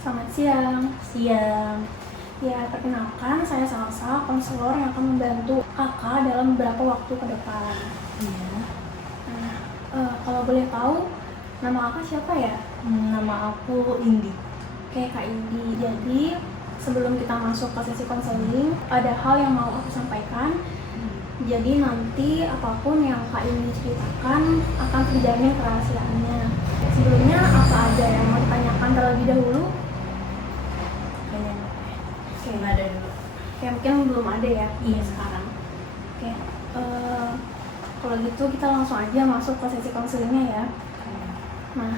Selamat siang. Siang. Ya, perkenalkan saya Salsa, konselor yang akan membantu kakak dalam beberapa waktu ke depan. Iya. Nah, kalau boleh tahu, nama kakak siapa ya? Nama aku Indi. Oke, Kak Indi. Jadi, sebelum kita masuk ke sesi konseling, ada hal yang mau aku sampaikan. Jadi nanti apapun yang Kak Indi ceritakan akan terjamin kerahasiaannya. Sebelumnya, apa ada yang mau ditanyakan terlebih dahulu? Kayaknya Oke. nggak ada dulu. Oke, mungkin belum ada ya Iya. sekarang. Oke, kalau gitu kita langsung aja masuk ke sesi konselingnya ya. Nah,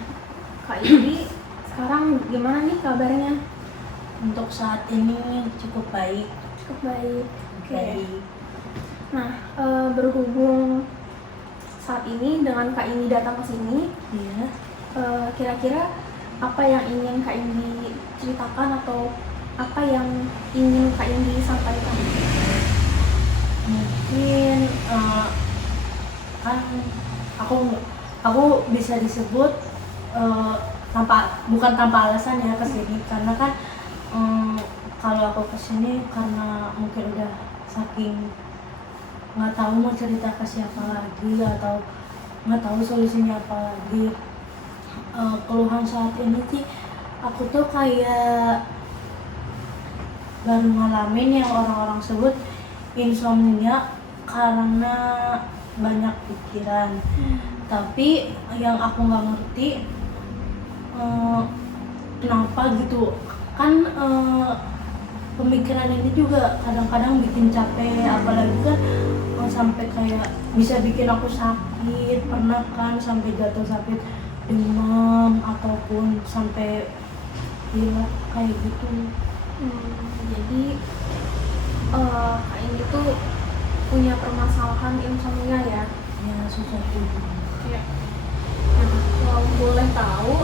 Kak Indi sekarang gimana nih kabarnya? Untuk saat ini cukup baik. Cukup baik. Oke. Baik. Nah, berhubung saat ini dengan Kak Indi datang ke sini, Iya. kira-kira apa yang ingin Kak Indi ceritakan atau apa yang ingin Kak Indi sampaikan? Mungkin kan aku bisa disebut bukan tanpa alasan ya kesini, karena kan kalau aku kesini karena mungkin udah saking nggak tahu mau cerita ke siapa lagi atau nggak tahu solusinya apa lagi. Keluhan saat ini sih aku tuh kayak baru ngalamin yang orang-orang sebut insomnia karena banyak pikiran. Tapi yang aku nggak ngerti kenapa gitu kan. Pemikiran ini juga kadang-kadang bikin capek, apalagi kan sampai kayak bisa bikin aku sakit. Pernah kan sampai jatuh sakit, demam ataupun sampai gila kayak gitu. Jadi Kak Indi tuh punya permasalahan insomnia ya? Ya susah juga. Iya. Nah, kalau boleh tahu,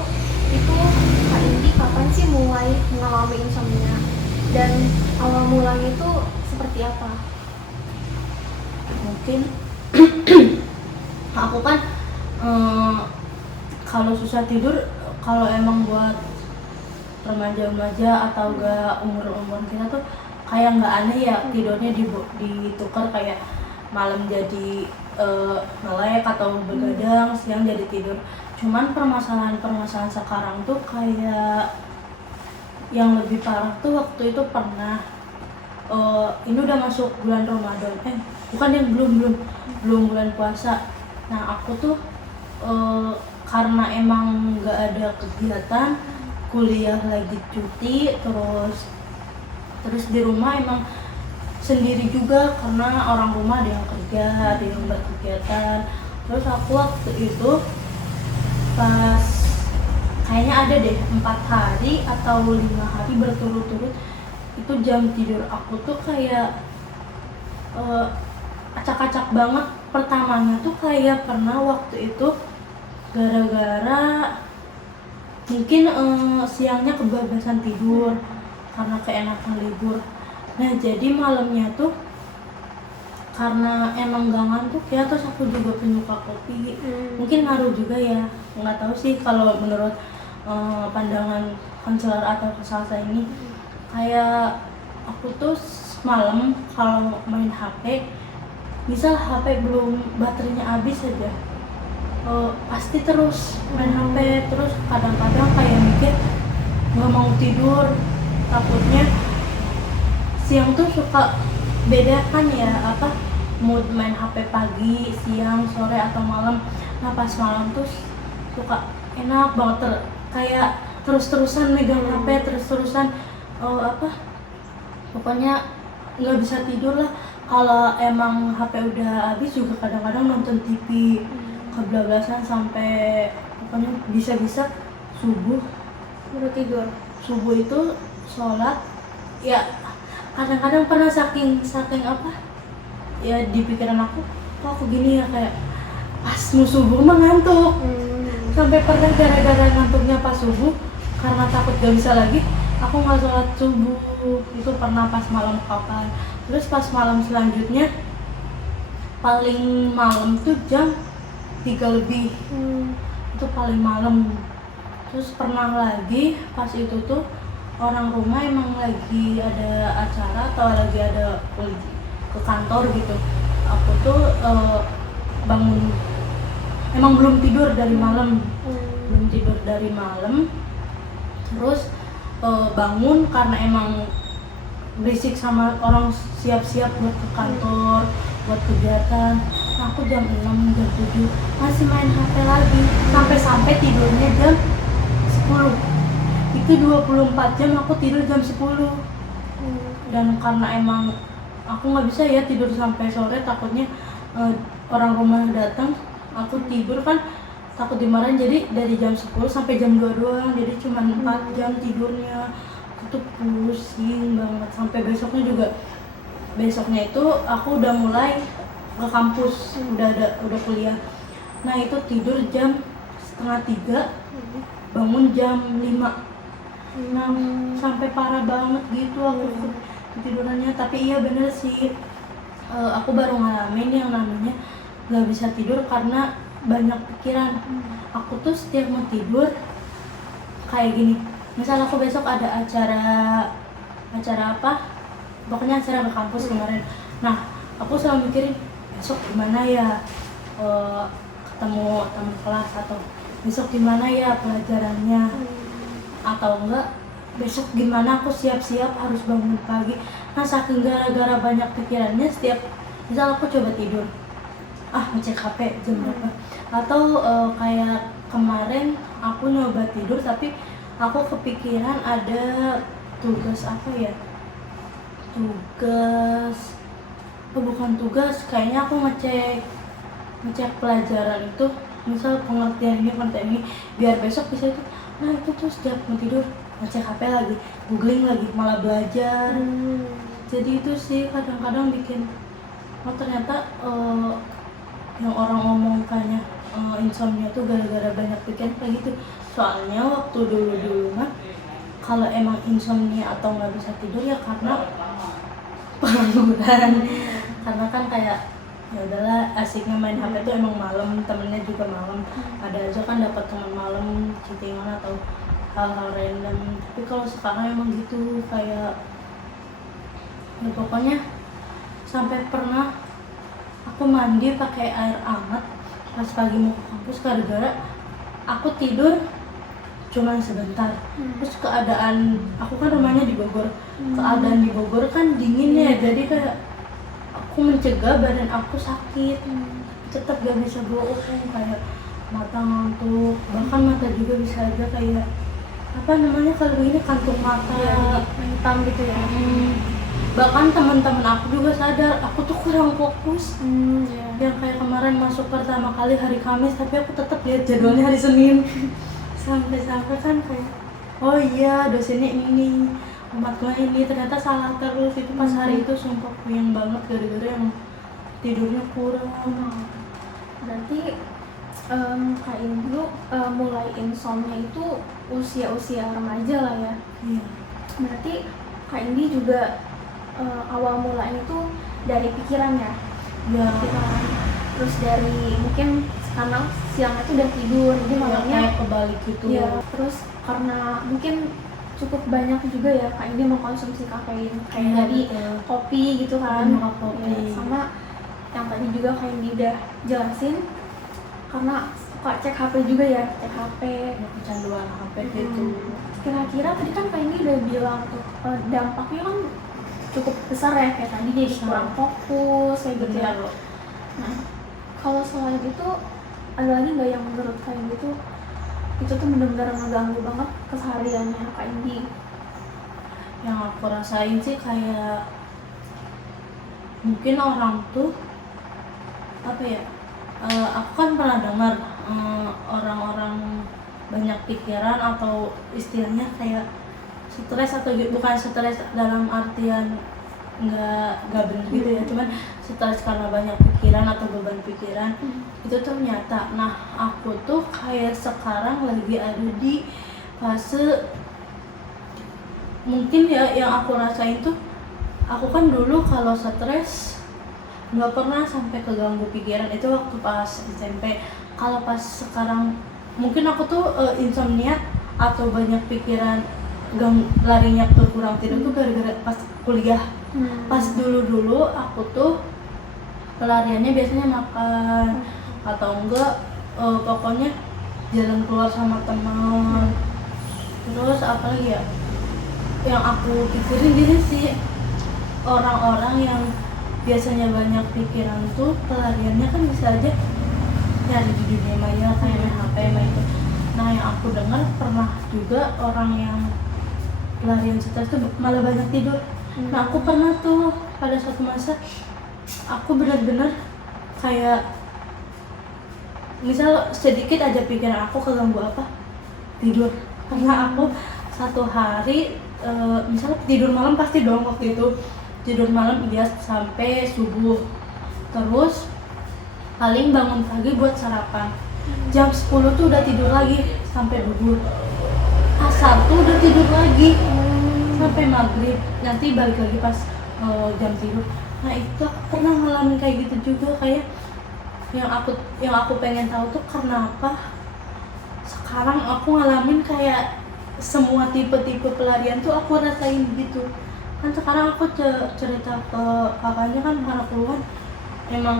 itu Kak Indi kapan sih mulai mengalami insomnia? Dan awal mulanya itu seperti apa? Mungkin aku kan kalau susah tidur, kalau emang buat remaja-remaja atau gak umur-umur kita tuh kayak nggak aneh ya tidurnya ditukar, kayak malam jadi melek atau begadang, siang jadi tidur. Cuman permasalahan sekarang tuh kayak yang lebih parah tuh waktu itu pernah ini udah masuk bulan Ramadan, bukan yang belum bulan puasa. Nah aku tuh karena emang nggak ada kegiatan, kuliah lagi cuti, terus di rumah emang sendiri juga karena orang rumah ada yang kerja, ada yang berkegiatan. Terus aku waktu itu pas kayaknya ada deh 4 hari atau 5 hari berturut-turut itu jam tidur aku tuh kayak acak-acak banget. Pertamanya tuh kayak pernah waktu itu gara-gara mungkin siangnya kebablasan tidur karena keenakan libur. Nah jadi malamnya tuh karena emang gak ngantuk ya, terus aku juga penyuka kopi, mungkin ngaruh juga ya, nggak tahu sih kalau menurut pandangan konselor atau Salsa ini. Kayak aku tuh malam kalau main HP, misal HP belum baterainya habis aja, pasti terus main HP. Terus kadang-kadang kayak mikir nggak mau tidur, takutnya siang tuh suka beda kan ya, mood main HP pagi, siang, sore atau malam. Nah pas malam tuh suka enak banget, kayak terus-terusan megang HP, terus-terusan pokoknya nggak bisa tidur lah. Kalau emang HP udah habis juga kadang-kadang nonton TV kebablasan sampai pokoknya bisa-bisa subuh Baru tidur? Subuh itu sholat ya. Kadang-kadang pernah saking ya di pikiran aku, kok aku gini ya, kayak pas mau subuh mah ngantuk. Sampai pernah gara-gara ngantuknya pas subuh, karena takut gak bisa lagi, aku nggak sholat subuh. Itu pernah pas malam kapan. Terus pas malam selanjutnya paling malam tuh jam 3 lebih, itu paling malam. Terus pernah lagi pas itu tuh orang rumah emang lagi ada acara atau lagi ada ke kantor gitu, aku tuh bangun, emang belum tidur dari malam, terus bangun karena emang berisik sama orang siap-siap buat ke kantor, buat kegiatan. Nah, aku jam 6, jam 7 masih main HP lagi, sampai tidurnya jam 10. Itu 24 jam aku tidur jam 10. Dan karena emang aku nggak bisa ya tidur sampai sore, takutnya orang rumah datang, aku tidur kan takut dimarahin, jadi dari jam 10 sampai jam 2 doang, jadi cuma 4 jam tidurnya. Itu pusing banget, sampai besoknya itu aku udah mulai ke kampus, udah kuliah. Nah, itu tidur jam setengah 3, bangun jam 5. Nah, sampai parah banget gitu aku tidurannya. Tapi iya bener sih, aku baru ngalamin yang namanya gak bisa tidur karena banyak pikiran. Aku tuh setiap mau tidur kayak gini, misal aku besok ada acara apa, pokoknya acara ke kampus kemarin. Nah, aku selalu mikirin besok gimana ya ketemu teman kelas, atau besok gimana ya pelajarannya, atau enggak besok gimana aku siap-siap harus bangun pagi. Nah, saking gara-gara banyak pikirannya, setiap misal aku coba tidur, ngecek HP jam berapa, atau kayak kemarin aku nyoba tidur tapi aku kepikiran ada tugas bukan tugas, kayaknya aku ngecek pelajaran itu, misal pengertian ini biar besok bisa itu. Nah, itu tuh setiap mau tidur ngecek HP lagi, googling lagi, malah belajar. Jadi itu sih kadang-kadang bikin ternyata yang orang ngomong kayaknya insomnia tuh gara-gara banyak pikiran kayak gitu. Soalnya waktu dulu mah kalau emang insomnia atau nggak bisa tidur ya karena pengangguran. Karena kan kayak ya udahlah, asiknya main HP tuh emang malam, temennya juga malam, ada aja kan dapat teman malam, chattingan atau hal-hal random. Tapi kalau sekarang emang gitu, kayak ya pokoknya sampai pernah aku mandi pakai air hangat pas pagi mau ke kampus gara-gara aku tidur cuman sebentar. Terus keadaan aku kan rumahnya di Bogor, keadaan di Bogor kan dingin ya, jadi kayak aku mencegah badan aku sakit, tetap gak bisa bohong, kayak mata ngantuk, bahkan mata juga bisa aja kayak apa namanya kalau ini kantung mata hitam gitu ya. Bahkan teman-teman aku juga sadar aku tuh kurang fokus. Yang kayak kemarin masuk pertama kali hari Kamis, tapi aku tetap lihat jadwalnya hari Senin. Sampai kan kayak oh iya dosennya ini, matnya ini, ternyata salah terus. Itu pas hari itu sumpah puyeng banget gara-gara yang tidurnya kurang. Berarti Kak Indro mulai insomnia itu usia remaja lah ya. Iya. Berarti Kak Indi juga awal mulanya itu dari pikiran ya. Pikiran. Terus dari mungkin karena siangnya tuh udah tidur, jadi malamnya kayak kebalik gitu. Ya, terus karena mungkin cukup banyak juga ya Kak Indi mengkonsumsi kafein, kayak tadi kopi gitu kan. Kopi. Ya, sama yang tadi juga Kak Indi udah jelasin, karena suka cek HP juga ya, cek HP, kecanduan HP gitu. Kira-kira tadi kan Kak Indi udah bilang tuh dampaknya kan cukup besar ya, kayak tadi jadi kurang fokus kayak gitu ya. Nah, kalau selain itu ada lagi nggak yang menurut Kak Indi itu tuh benar-benar ngeganggu banget kesehariannya Kak Indi? Yang aku rasain sih kayak mungkin orang tuh apa ya, aku kan pernah dengar orang-orang banyak pikiran atau istilahnya kayak stres, atau bukan stres dalam artian nggak benar gitu ya, cuman stres karena banyak pikiran atau beban pikiran. Itu tuh nyata. Nah, aku tuh kayak sekarang lagi ada di fase mungkin ya yang aku rasain tuh, aku kan dulu kalau stres nggak pernah sampai keganggu pikiran, itu waktu pas SMP. Kalau pas sekarang mungkin aku tuh insomnia atau banyak pikiran larinya ke kurang tidur tuh gara-gara pas kuliah. Pas dulu aku tuh pelariannya biasanya makan atau enggak pokoknya jalan keluar sama teman. Terus apalagi ya yang aku pikirin gini sih, orang-orang yang biasanya banyak pikiran tuh pelariannya kan bisa aja nyari di dunia maya kayak main HP main itu. Nah yang aku dengar pernah juga orang yang pelarian stres tuh malah banyak tidur. Nah aku pernah tuh pada suatu masa aku benar-benar kayak misal sedikit aja pikiran aku keganggu apa tidur, karena aku satu hari misalnya tidur malam pasti dong waktu itu tidur malam ya sampai subuh, terus paling bangun pagi buat sarapan jam 10 tuh udah tidur lagi sampai duhur, asar tuh udah tidur lagi sampai maghrib, nanti balik lagi pas jam tidur. Nah itu aku pernah ngalamin kayak gitu juga, kayak yang aku pengen tahu tuh karena apa sekarang aku ngalamin kayak semua tipe-tipe pelarian tuh aku rasain gitu kan. Sekarang aku cerita ke kakaknya kan karena keluhan emang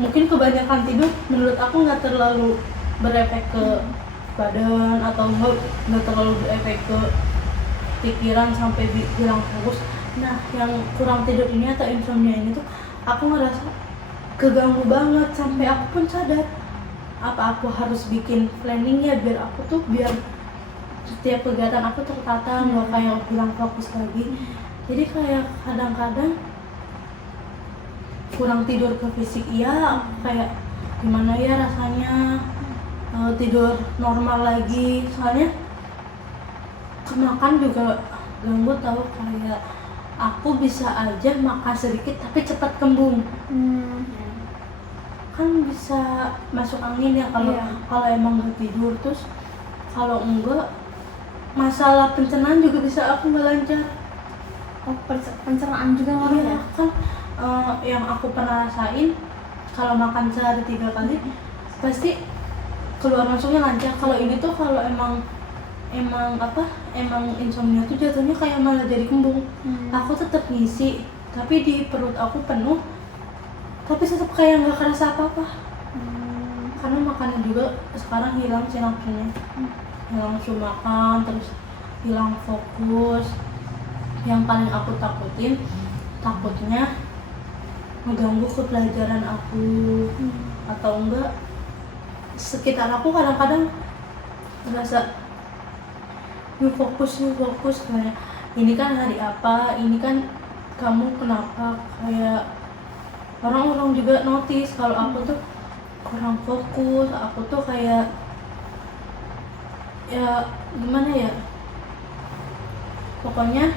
mungkin kebanyakan tidur menurut aku nggak terlalu berefek ke badan atau nggak terlalu berefek ke pikiran sampai hilang fokus. Nah yang kurang tidur ini atau insomnia ini tuh aku ngerasa keganggu banget sampai aku pun sadar apa aku harus bikin planning ya biar aku tuh biar setiap kegiatan aku tertata, nggak kayak hilang fokus lagi. Jadi kayak kadang-kadang kurang tidur ke fisik iya, kayak gimana ya rasanya tidur normal lagi, soalnya kemakan juga ganggu tahu, kayak aku bisa aja makan sedikit tapi cepat kembung. Kan bisa masuk angin ya kalau emang nggak tidur. Terus kalau enggak masalah pencernaan juga bisa aku nggak lancar. Oh, pencernaan juga ngaruh ya? Kan yang aku pernah rasain kalau makan sehari 3 kali pasti keluar masuknya lancar. Kalau ini tuh kalau emang insomnia tuh jatuhnya kayak malah jadi kembung. Aku tetap ngisi tapi di perut aku penuh tapi tetap kayak nggak kerasa apa-apa. Karena makannya juga sekarang hilang sih nafsunya, hilang nafsu makan, terus hilang fokus. Yang paling aku takutnya mengganggu ke pelajaran aku atau enggak sekitar aku kadang-kadang merasa fokus kayak ini kan hari apa, ini kan kamu kenapa, kayak orang-orang juga notice kalau aku tuh kurang fokus, aku tuh kayak ya gimana ya, pokoknya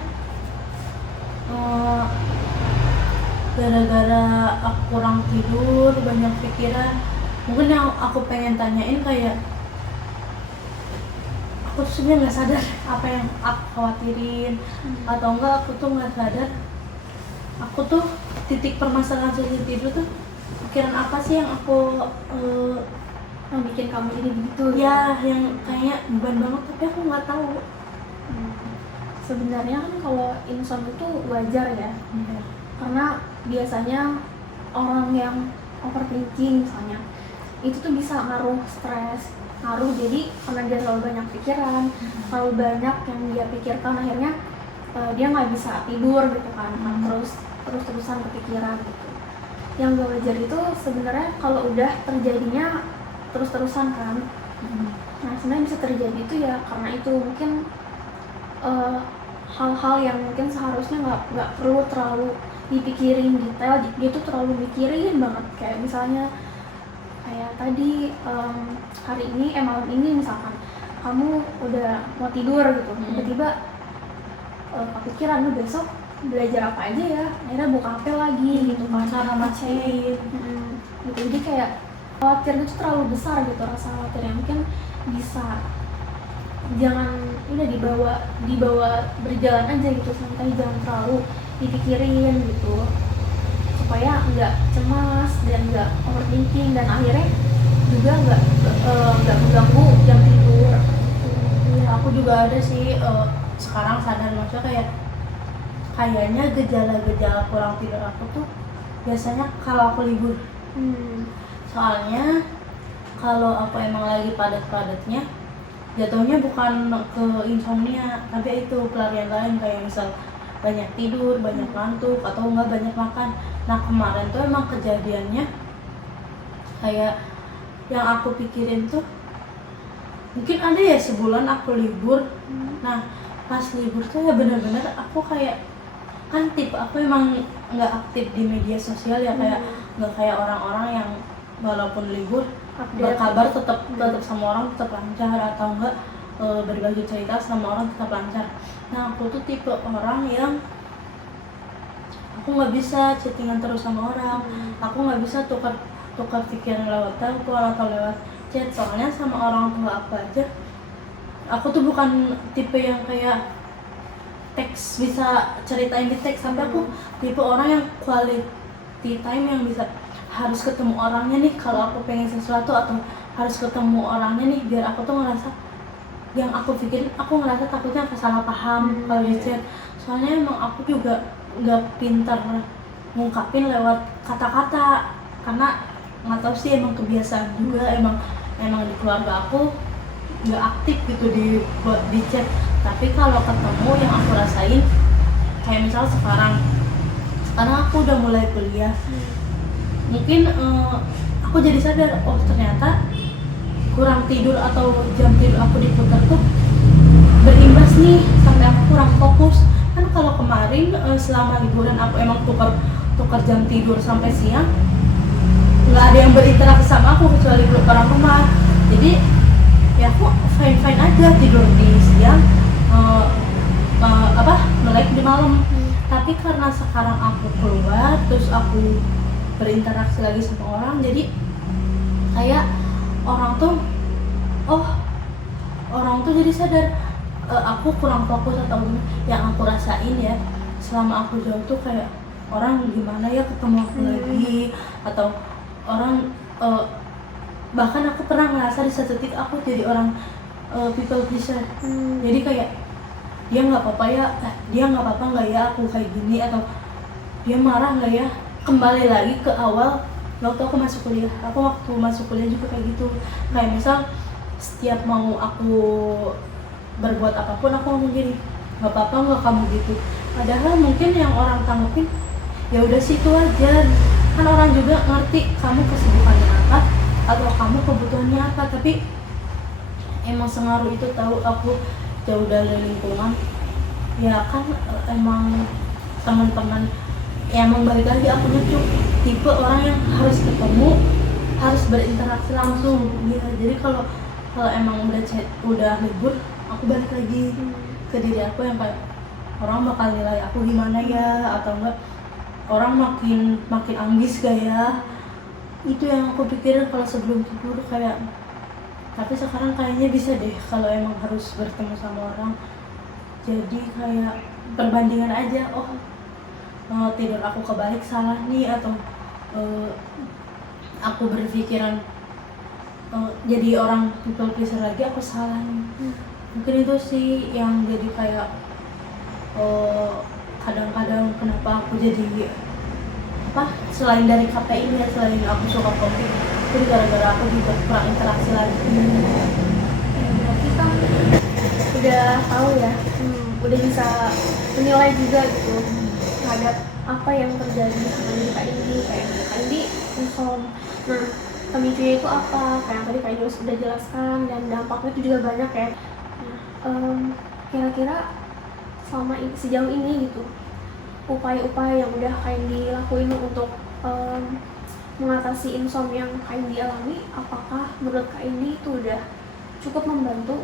gara-gara aku kurang tidur, banyak pikiran. Mungkin yang aku pengen tanyain kayak aku tuh sebenarnya nggak sadar apa yang aku khawatirin, atau enggak aku tuh nggak sadar aku tuh titik permasalahan sulit tidur tuh pikiran apa sih yang aku Yang bikin kamu jadi begitu ya, yang kayaknya beban banget tapi aku nggak tahu. Sebenarnya kan kalau insomnia itu wajar ya, karena biasanya orang yang overthinking misalnya itu tuh bisa ngaruh stres, ngaruh jadi karena dia terlalu banyak pikiran, terlalu banyak yang dia pikirkan, akhirnya dia nggak bisa tidur gitu kan, terus-terusan kepikiran gitu. Yang gak wajar itu sebenarnya kalau udah terjadinya terus-terusan kan. Nah sebenarnya bisa terjadi itu ya karena itu mungkin hal-hal yang mungkin seharusnya nggak perlu terlalu dipikirin detail, dia tuh terlalu mikirin banget. Kayak misalnya kayak tadi hari ini malam ini misalkan kamu udah mau tidur gitu, tiba-tiba kepikiran lu besok belajar apa aja ya, akhirnya buka HP lagi gitu kan, karena macet gitu. Jadi kayak khawatir itu terlalu besar gitu, rasa khawatirnya mungkin bisa jangan udah dibawa berjalan aja gitu, santai, jangan terlalu dipikirin gitu supaya nggak cemas dan nggak overthinking dan akhirnya juga nggak mengganggu jam tidur. Ya, aku juga ada sih sekarang sadar, maksudnya kayak kayaknya gejala-gejala kurang tidur aku tuh biasanya kalau aku libur. Soalnya kalau aku emang lagi padat-padatnya jatuhnya bukan ke insomnia, tapi itu pelarian lain kayak misal banyak tidur, banyak ngantuk, atau enggak banyak makan. Nah kemarin tuh emang kejadiannya kayak yang aku pikirin tuh mungkin ada ya sebulan aku libur. Nah pas libur tuh ya bener-bener aku kayak, kan tipe aku emang nggak aktif di media sosial ya, kayak nggak kayak orang-orang yang walaupun libur berkabar tetap sama orang, tetap lancar, atau enggak berbagi cerita sama orang tetap lancar. Nah aku tuh tipe orang yang aku nggak bisa chattingan terus sama orang, aku nggak bisa tukar pikiran lewat telepon atau lewat chat. Soalnya sama orang tua aku aja, aku tuh bukan tipe yang kayak teks, bisa ceritain di teks, sampai aku tipe orang yang quality time yang bisa harus ketemu orangnya nih kalau aku pengen sesuatu, atau harus ketemu orangnya nih biar aku tuh ngerasa yang aku pikirin, aku ngerasa takutnya aku salah paham kalau di chat. Soalnya emang aku juga nggak pintar ngungkapin lewat kata-kata, karena nggak tahu sih emang kebiasaan juga, emang di keluarga aku nggak aktif gitu di chat. Tapi kalau ketemu yang aku rasain kayak misal sekarang aku udah mulai kuliah, mungkin aku jadi sadar, oh ternyata kurang tidur atau jam tidur aku diputar tuh berimbas nih sampai aku kurang fokus. Kan kalau kemarin selama liburan aku emang tukar jam tidur sampai siang, nggak ada yang berinteraksi sama aku kecuali orang rumah. Jadi ya aku fine aja tidur di siang, melek di malam. Tapi karena sekarang aku keluar terus aku berinteraksi lagi sama orang, jadi kayak orang tuh jadi sadar aku kurang fokus atau gimana. Yang aku rasain ya selama aku jauh tuh kayak orang gimana ya ketemu aku lagi, atau orang bahkan aku pernah ngerasa di satu titik aku jadi orang people pleaser. Jadi kayak dia nggak apa-apa ya, dia nggak apa-apa nggak ya aku kayak gini, atau dia marah nggak ya. Kembali lagi ke awal waktu aku masuk kuliah. Aku waktu masuk kuliah juga kayak gitu. Kayak misal setiap mau aku berbuat apapun aku ngomong gini, nggak apa-apa nggak kamu gitu. Padahal mungkin yang orang tanggepin ya udah sih itu wajar. Kan orang juga ngerti kamu kesibukannya apa atau kamu kebutuhannya apa. Tapi emang sengaruh itu tahu aku jauh dari lingkungan. Ya kan emang teman-teman ya emang balik lagi akunya tuh tipe orang yang harus ketemu, harus berinteraksi langsung gitu. Jadi kalau emang udah libur, aku balik lagi ke diri aku yang kayak orang bakal nilai aku gimana ya, atau enggak orang makin ambis gak ya. Itu yang aku pikirin kalau sebelum tidur kayak. Tapi sekarang kayaknya bisa deh kalau emang harus bertemu sama orang, jadi kayak perbandingan aja. Tidur aku kebalik salah nih, atau aku berpikiran jadi orang people pleaser lagi, aku salah nih. Mungkin itu sih yang jadi kayak kadang-kadang kenapa aku jadi selain dari KPI ya, selain aku suka kopi, itu gara-gara aku juga kurang interaksi lagi. Berarti kan udah tahu ya, udah bisa menilai juga gitu terhadap apa yang terjadi sama Kak Indi. Kayak Kak Indi insom. Nah, pemicunya itu apa? Kayak tadi Kak Indi sudah jelaskan, dan dampaknya itu juga banyak ya. Nah, kira-kira selama sejauh ini gitu, upaya-upaya yang udah Kak Indi lakuin untuk mengatasi insomnia yang Kak Indi alami, apakah menurut Kak Indi itu udah cukup membantu?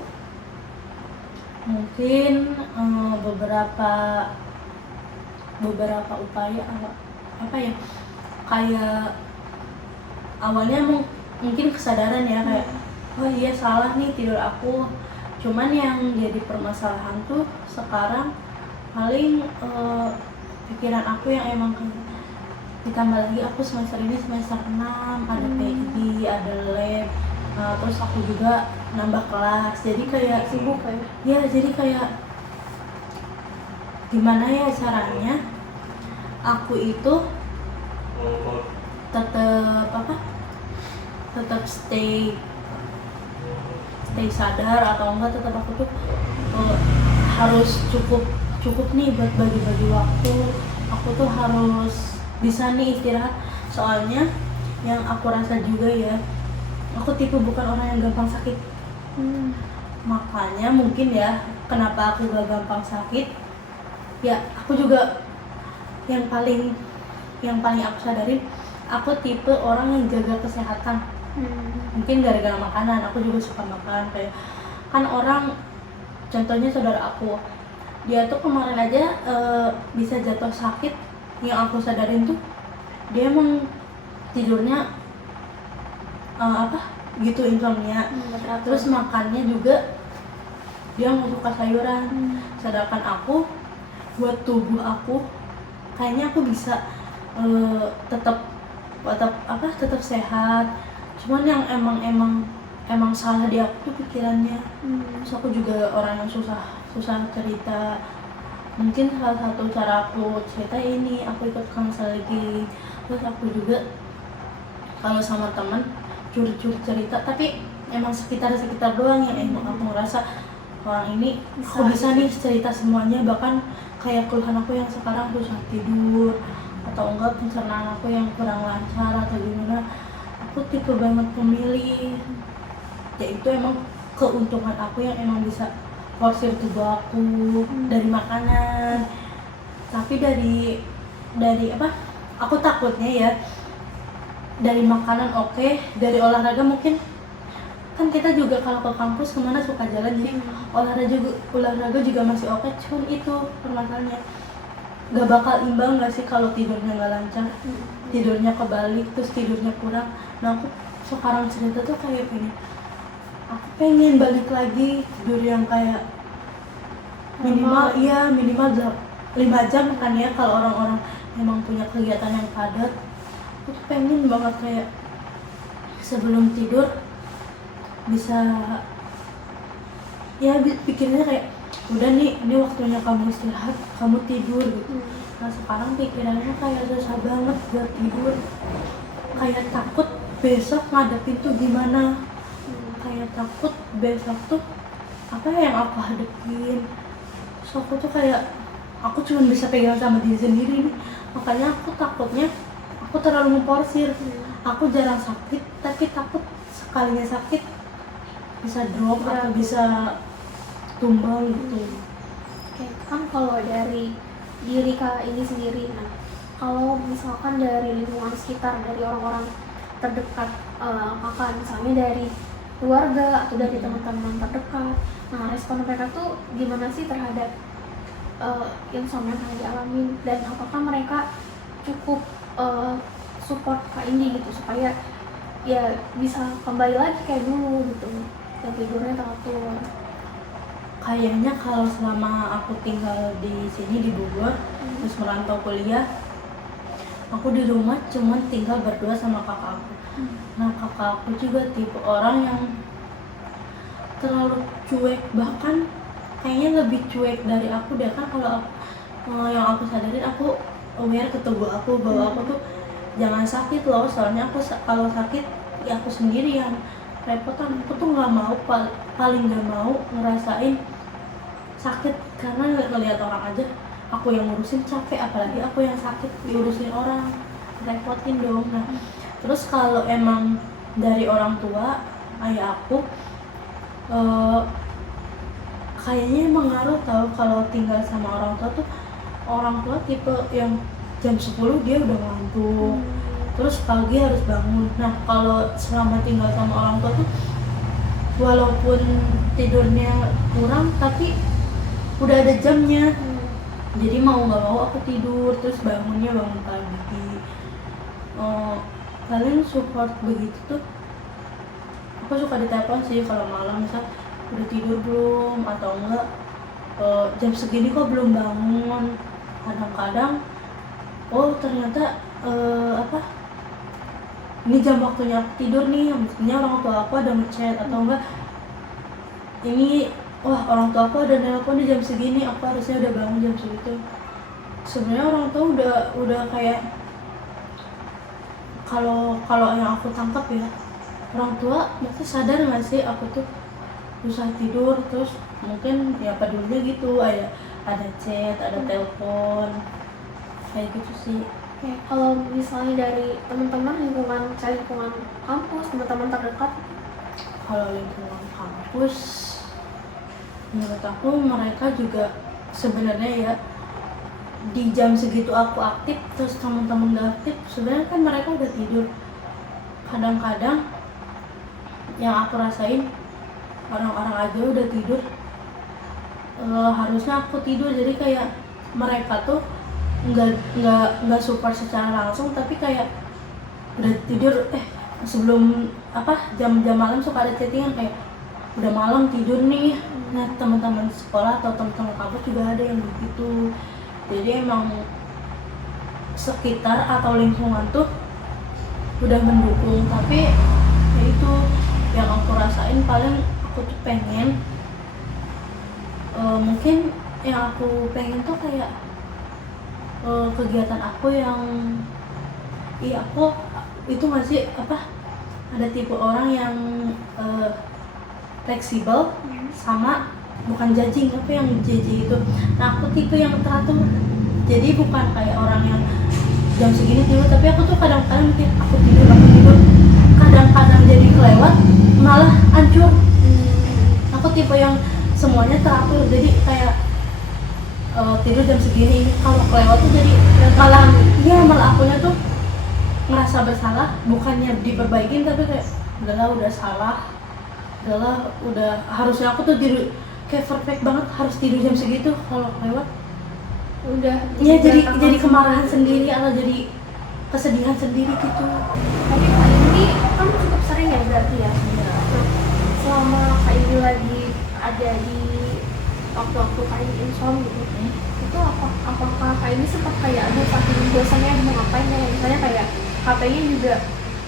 Mungkin beberapa upaya apa ya, kayak awalnya mungkin kesadaran ya, kayak oh iya salah nih tidur aku. Cuman yang jadi permasalahan tuh sekarang paling pikiran aku yang emang ditambah lagi aku semester ini semester 6, ada PID, ada lab, terus aku juga nambah kelas, jadi kayak sibuk ya? Ya jadi kayak gimana ya caranya aku itu tetap stay sadar, atau enggak tetap aku tuh harus cukup nih buat bagi-bagi waktu. Aku tuh harus bisa nih istirahat, soalnya yang aku rasa juga ya, aku tipe bukan orang yang gampang sakit. Makanya mungkin ya kenapa aku gak gampang sakit ya, aku juga yang paling aku sadarin, aku tipe orang yang jaga kesehatan. Mungkin gara-gara makanan, aku juga suka makan. Kayak kan orang, contohnya saudara aku, dia tuh kemarin aja bisa jatuh sakit. Yang aku sadarin tuh dia emang tidurnya gitu, insomnia. Terus makannya juga dia nggak suka sayuran. Sedangkan aku, buat tubuh aku kayaknya aku bisa tetap sehat. Cuman yang emang salah di aku tuh pikirannya. Terus aku juga orang yang susah cerita. Mungkin salah satu cara aku cerita ini, aku ikut konseling. Terus aku juga kalau sama teman curhat cerita, tapi emang sekitar doang yang emang aku ngerasa orang ini aku bisa nih cerita semuanya. Bahkan kayak keluhan aku yang sekarang susah tidur, atau enggak pencernaan aku yang kurang lancar atau gimana, aku tipe banget pemilih. Ya itu emang keuntungan aku yang emang bisa porsir tubuh aku dari makanan. Tapi dari aku takutnya ya, dari makanan oke, dari olahraga mungkin kan kita juga kalau ke kampus kemana suka jalan, jadi olahraga juga masih oke. Cuman itu permasalahannya, gak bakal imbang gak sih kalau tidurnya gak lancar, tidurnya kebalik, terus tidurnya kurang. Nah aku sekarang cerita tuh kayak aku pengen balik lagi tidur yang kayak minimal 5 jam kan ya, kalau orang-orang emang punya kegiatan yang padat. Aku tuh pengen banget kayak sebelum tidur bisa ya pikirnya kayak udah nih, ini waktunya kamu istirahat, kamu tidur gitu. Nah sekarang pikirannya kayak susah banget buat tidur, kayak takut besok ngadepin tuh gimana, kayak takut besok tuh apa yang aku hadepin. Terus aku tuh kayak aku cuma bisa pegang sama diri sendiri nih. Makanya aku takutnya aku terlalu memporsir. Aku jarang sakit, tapi takut sekalinya sakit bisa drop atau bisa tumbang gitu. Oke, kan kalau dari diri Kak ini sendiri, nah kalau misalkan dari lingkungan sekitar, dari orang-orang terdekat Kakak, misalnya dari keluarga atau dari teman-teman terdekat, nah respon mereka tuh gimana sih terhadap insomnia yang dialamin, dan apakah mereka cukup support Kak Indi gitu supaya ya bisa kembali lagi kayak dulu gitu, dan tidurnya teratur? Kayaknya kalau selama aku tinggal di sini di Bogor, terus merantau kuliah, aku di rumah cuman tinggal berdua sama kakak aku. Nah kakak aku juga tipe orang yang terlalu cuek, bahkan kayaknya lebih cuek dari aku deh. Kan kalau yang aku sadarin, aku aware ke tubuh aku bahwa aku tuh jangan sakit loh, soalnya aku kalau sakit ya aku sendiri yang repotan. Aku tuh nggak mau, paling nggak mau ngerasain sakit, karena ngelihat orang aja aku yang ngurusin capek, apalagi aku yang sakit diurusin orang, repotin dong. Nah terus kalau emang dari orang tua, ayah aku kayaknya emang ngaruh tau. Kalau tinggal sama orang tua tipe yang jam 10 dia udah ngantuk, terus pagi harus bangun. Nah kalau selama tinggal sama orang tua tuh walaupun tidurnya kurang tapi udah ada jamnya, jadi mau nggak mau aku tidur, terus bangun pagi. Kalian support begitu tuh. Aku suka ditelepon sih kalau malam, misal udah tidur belum, atau enggak jam segini kok belum bangun. Kadang-kadang ternyata ini jam waktunya aku tidur nih, maksudnya orang tua aku ada ngechat, atau enggak ini wah orang tua aku ada nelpon di jam segini, aku harusnya udah bangun jam segitu. Sebenarnya orang tua udah kayak, kalau yang aku tangkap ya, orang tua masih sadar nggak sih aku tuh susah tidur, terus mungkin ya pedulinya gitu, ada chat, ada telepon, kayak gitu sih. Oke, kalau misalnya dari teman-teman lingkungan, saya lingkungan kampus, teman-teman terdekat, Kalau lingkungan kampus, menurut aku mereka juga sebenarnya ya, di jam segitu aku aktif terus teman-teman gak aktif, sebenarnya kan mereka udah tidur. Kadang-kadang yang aku rasain, orang-orang aja udah tidur, harusnya aku tidur. Jadi kayak mereka tuh nggak support secara langsung, tapi kayak udah tidur, sebelum jam-jam malam suka ada chattingan kayak udah malam tidur nih. Nah, teman-teman sekolah atau teman-teman kampus juga ada yang begitu. Jadi emang sekitar atau lingkungan tuh udah mendukung, tapi ya itu yang aku rasain. Paling aku tuh pengen, mungkin yang aku pengen tuh kayak kegiatan aku yang aku itu masih ada tipe orang yang fleksibel sama bukan judging, tapi yang judging itu. Nah, aku tipe yang teratur, jadi bukan kayak orang yang jam segini tidur, tapi aku tuh kadang-kadang mikir aku tidur, kadang-kadang jadi kelewat malah hancur. Aku tipe yang semuanya teratur, jadi kayak tidur jam segini, ini kalau kelewat tuh jadi malah akunya tuh ngerasa bersalah, bukannya diperbaikin, tapi kayak udah salah, udah harusnya aku tuh tidur kayak perfect banget, harus tidur jam segitu, kalau lewat udah ya jadi kemarahan sendiri atau jadi kesedihan sendiri gitu. Tapi Kak Indi kan cukup sering ya berarti ya. Nah, selama Kak Indi lagi ada di waktu-waktu Kak Indi insomnia gitu, itu apakah Kak Indi sempat kayak aduh saking bosannya mau ngapain ya, misalnya kayak HP-nya juga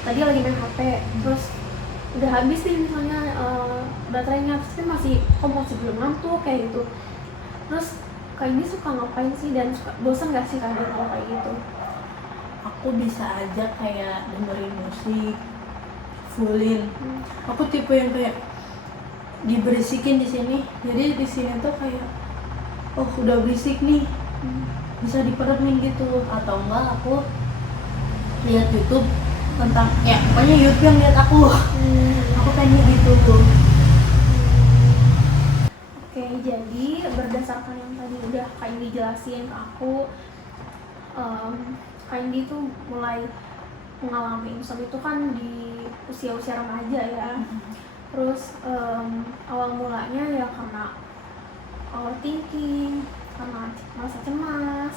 tadi lagi main HP, terus udah habis nih misalnya baterainya, terus kan masih belum ngantuk kayak gitu. Terus Kak Indi suka ngapain sih, dan suka bosan gak sih Kak Indi kalau kayak gitu? Aku bisa aja kayak dengerin musik fullin. Aku tipe yang kayak diberisikin di sini, jadi di sini tuh kayak udah berisik nih, bisa diperemin gitu. Atau enggak aku lihat YouTube tentang pokoknya YouTube yang lihat aku. Aku pengen gitu tuh. Oke, jadi berdasarkan yang tadi udah Kak Indi jelasin ke aku, Kak Indi tuh mulai mengalami insomnia itu kan di usia-usia remaja ya. Terus awal mulanya ya karena overthinking, karena merasa cemas,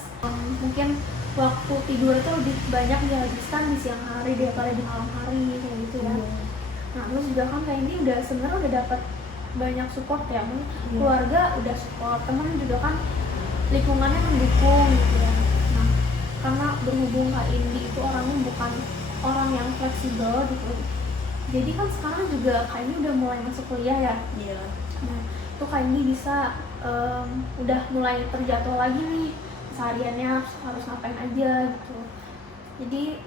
mungkin waktu tidur itu lebih banyak dihabiskan di siang hari daripada di malam hari kayak gitu ya. Nah, terus juga kan Kak Indi sebenarnya udah dapat banyak support ya, keluarga udah support, teman juga kan lingkungannya mendukung gitu ya. Nah, karena berhubung Kak Indi itu orangnya bukan orang yang fleksibel gitu, jadi kan sekarang juga Kak Indi udah mulai masuk kuliah ya. Nah, itu Kak Indi bisa udah mulai terjatuh lagi nih sehariannya harus ngapain aja gitu. Jadi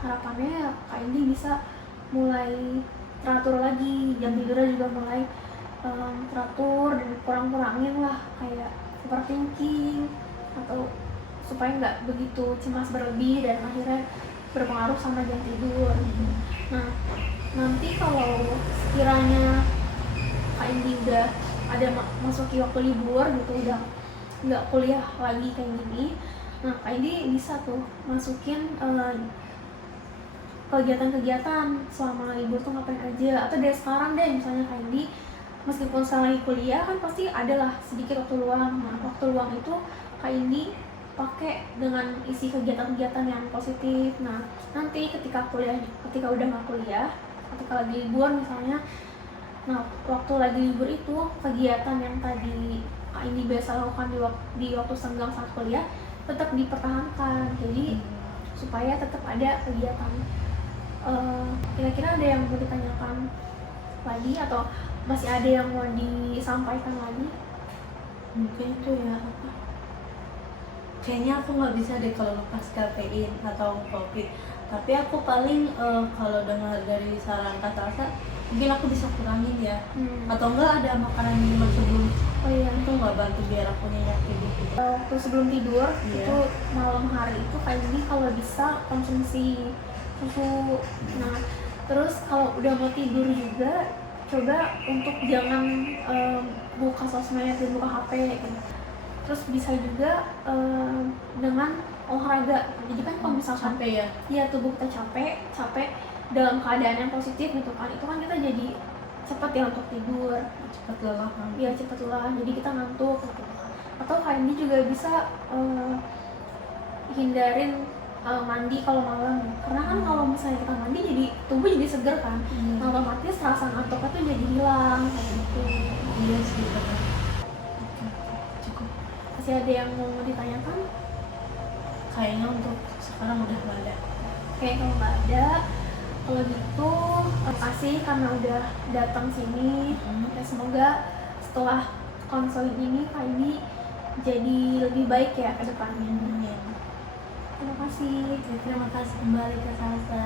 harapannya Kak Indi bisa mulai teratur lagi, jam tidurnya juga mulai teratur dan kurang-kurangin lah kayak overthinking, atau supaya nggak begitu cemas berlebih dan akhirnya berpengaruh sama jam tidur. Nah, nanti kalau sekiranya Kak Indi udah ada masuki waktu libur gitu, udah nggak kuliah lagi kayak gini, nah Kak Indi bisa tuh masukin kegiatan-kegiatan selama libur tuh ngapain aja. Atau dari sekarang deh, misalnya Kak Indi meskipun sekarang lagi kuliah kan pasti adalah sedikit waktu luang. Nah, waktu luang itu Kak Indi pakai dengan isi kegiatan-kegiatan yang positif. Nah, nanti ketika udah nggak kuliah, ketika lagi libur misalnya, nah waktu lagi libur itu kegiatan yang tadi Kak Indi biasa lakukan di waktu senggang saat kuliah tetap dipertahankan. Jadi supaya tetap ada kegiatan. Kira-kira ada yang mau ditanyakan lagi atau masih ada yang mau disampaikan lagi? Mungkin itu ya apa, kayaknya aku nggak bisa deh kalau lepas kafein atau kopi, tapi aku paling kalau dengar dari saran Kak Salsa mungkin aku bisa kurangin ya, atau enggak ada makanan minuman sebelum Oh iya, itu nggak bantu biar aku nyenyak gitu. waktu sebelum tidur Iya. itu malam hari itu kayak gini kalau bisa konsumsi susu. Nah, terus kalau udah mau tidur juga coba untuk jangan buka sosmed dan buka HP gitu. Terus bisa juga dengan olahraga. Jadi kan kalau misalkan Sampai ya. ya tubuh kita capek dalam keadaan yang positif gitu kan, itu kan kita jadi cepet ya untuk tidur, Cepat lelah kan. ya cepet lelah, jadi kita ngantuk gitu. Atau kayak ini juga bisa hindarin mandi kalau malam, karena kan kalau misalnya kita mandi jadi tubuh jadi seger kan. Nah, otomatis rasa ngantuknya tuh jadi hilang kayak gitu. Iya sih benar. Oke, cukup. Masih ada yang mau ditanyakan? Kayaknya untuk sekarang udah nggak ada. Oke, kalau nggak ada, kalau gitu terima kasih karena udah datang sini. Ya, semoga setelah konseling ini Kak ini jadi lebih baik ya ke depannya. Iya. Terima kasih. Terima kasih kembali ke Salsa.